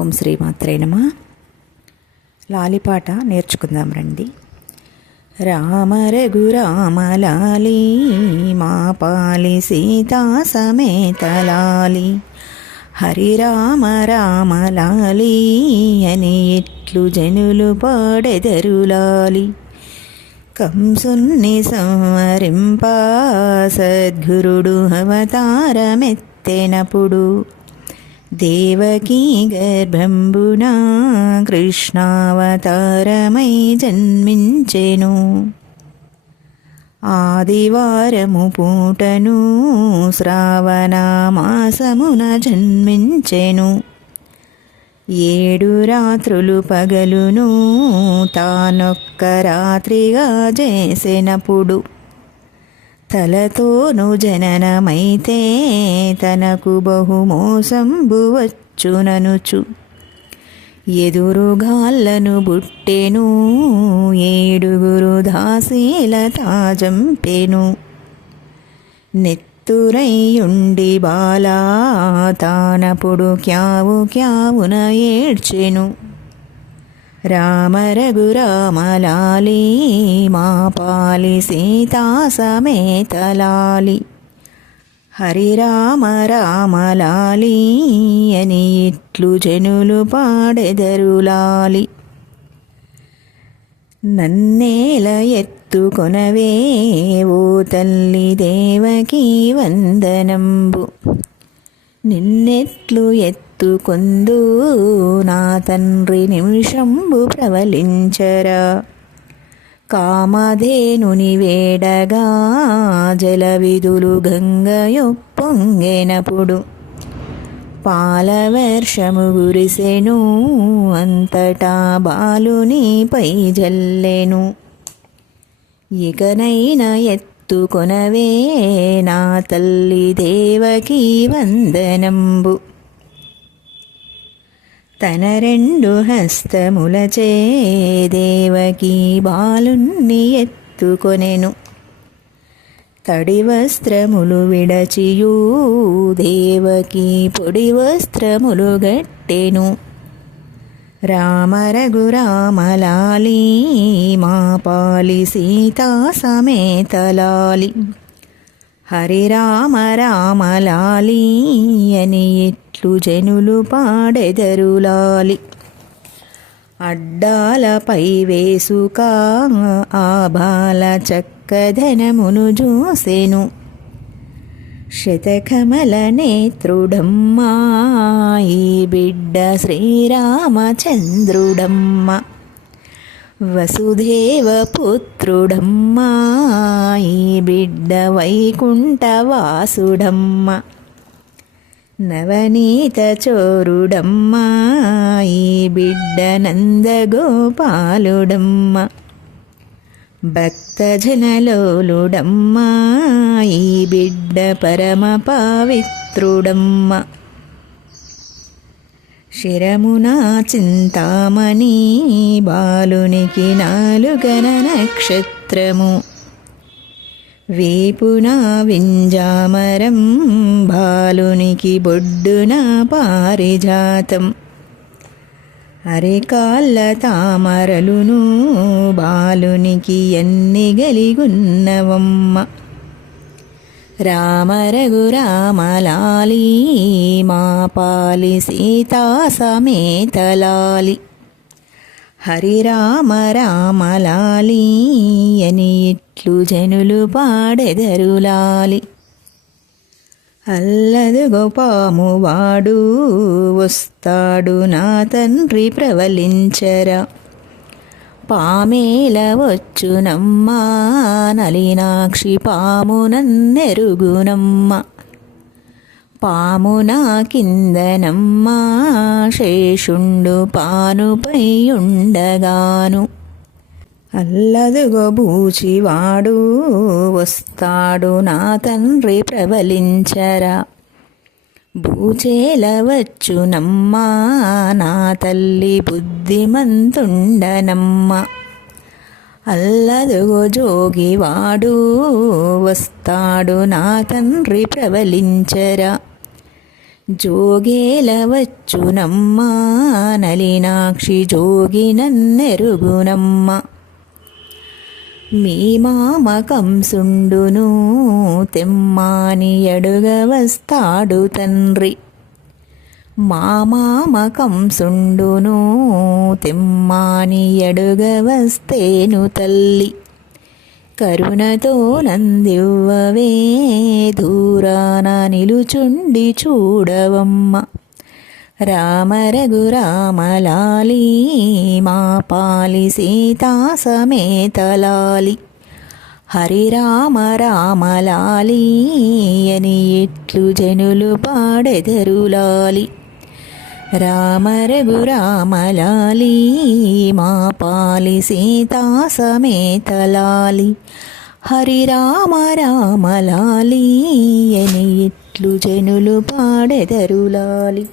ఓం శ్రీ మాత్రే నమః. లాలిపాట నేర్చుకుందాం రండి. రామ రఘురామ లాలి మా పాలి సీతా సమేత లాలి, హరి రామ రామ లాలి అని ఇట్లు జనులు పాడెదరు లాలి. కంసుని సంవరింప సద్గురుడు అవతారమెత్తెనప్పుడు, దేవకీ గర్భంబున కృష్ణావతారమై జన్మించెను. ఆదివారము పూటను శ్రావణ మాసమున జన్మించెను. 7 రాత్రులు పగలును తానొక్క రాత్రిగా చేసినప్పుడు, తలతోను జననమైతే తనకు బహుమోసంబు వచ్చుననుచు ఎదురుగాళ్ళను బుట్టెను. 7 దాసీల తాజంపెను. నెత్తురయ్యుండి బాలా తానప్పుడు క్యావు క్యావున ఏడ్చెను. రామ రఘురామ లాలి మా పాలి సీతా సమేత లాలి, హరి రామ రామ లాలి అని ఇట్లు జనులు పాడెదరు లాలి. నన్నేల ఎత్తుకొనవే ఓ తల్లి దేవకీ వందనంబు, నిన్నెట్లు ఎత్తుకొందు నా తండ్రి నిమిషంబు ప్రవలించరా. కామధేనుని వేడగా జలవిధులు గంగయొప్పొంగెనప్పుడు, పాలవర్షము గురిసెను అంతటా బాలునిపై జల్లెను. ఇకనైనా ఎత్తుకొనవే నా తల్లి దేవకీ వందనంబు. తన 2 హస్తములచే దేవకీ బాలుణ్ణి ఎత్తుకొనెను. తడి వస్త్రములు విడచియు దేవకీ పొడి వస్త్రములు గట్టెను. రామ రఘురామ లాలి మా పాలి సీతా సమేత లాలి, హరి రామ రామ లాలి అని ఇట్లు జనులు పాడెదరు లాలి. అడ్డాలపై వేసుక ఆ బాల చక్కదనమును చూసెను. శతకమల నేత్రుడమ్మా ఈ బిడ్డ శ్రీరామచంద్రుడమ్మ, వసుదేవ పుత్రుడమ్మా ఈ బిడ్డ వైకుంఠవాసుడమ్మ, నవనీత చోరుడమ్మా ఈ బిడ్డ నందగోపాలుడమ్మ, భక్తజనలోలుడమ్మా ఈ బిడ్డ పరమ పవిత్రుడమ్మ. శిరమున చింతామణి బాలునికి 4 నక్షత్రము, వేపున వింజామరం బాలునికి బొడ్డున పారిజాతం, అరికాళ్ళ తామరలును బాలునికి ఎన్ని గలిగున్నవమ్మ. రామ రఘురామ లాలి మా పాలి సీతా సమేత లాలి, హరి రామ రామ లాలి అని ఇట్లు జనులు పాడెదరు లాలి. అల్లదుగో పాము వాడు వస్తాడు నా తండ్రి ప్రవలించరా. పామేల వచ్చునమ్మా నలినాక్షి పామునన్నెరుగునమ్మ, పామునా కిందనమ్మా శేషుండు పానుపై ఉండగాను. అల్లదుగో బూచివాడు వస్తాడు నా తండ్రి ప్రవలించరా. బూచేల వచ్చునమ్మా నా తల్లి బుద్ధిమంతుండనమ్మ, అల్లదుగో జోగివాడు వస్తాడు నా తండ్రి ప్రవలించరా. జోగేలవచ్చునమ్మా నలినాక్షి జోగినన్నెరుగునమ్మ మీ మామ కంసుండును తెమ్మాని అడుగ వస్తాడు తండ్రి మా మామ కంసుండును తెమ్మాని అడుగ వస్తేను తల్లి కరుణతో నందివ్వవే దూరాన నిలుచుండి చూడవమ్మ రామ రఘురామలాలి మా పాలి సీతా సమేతలాలి హరిరామ రామలాలి అని ఇట్లు జనులు పాడెదరులాలి రామ రఘురామలాలి మా పాలి సీతా సమేతలాలి హరిరామ రామలాలి అని ఇట్లు జనులు పాడెదరులాలి.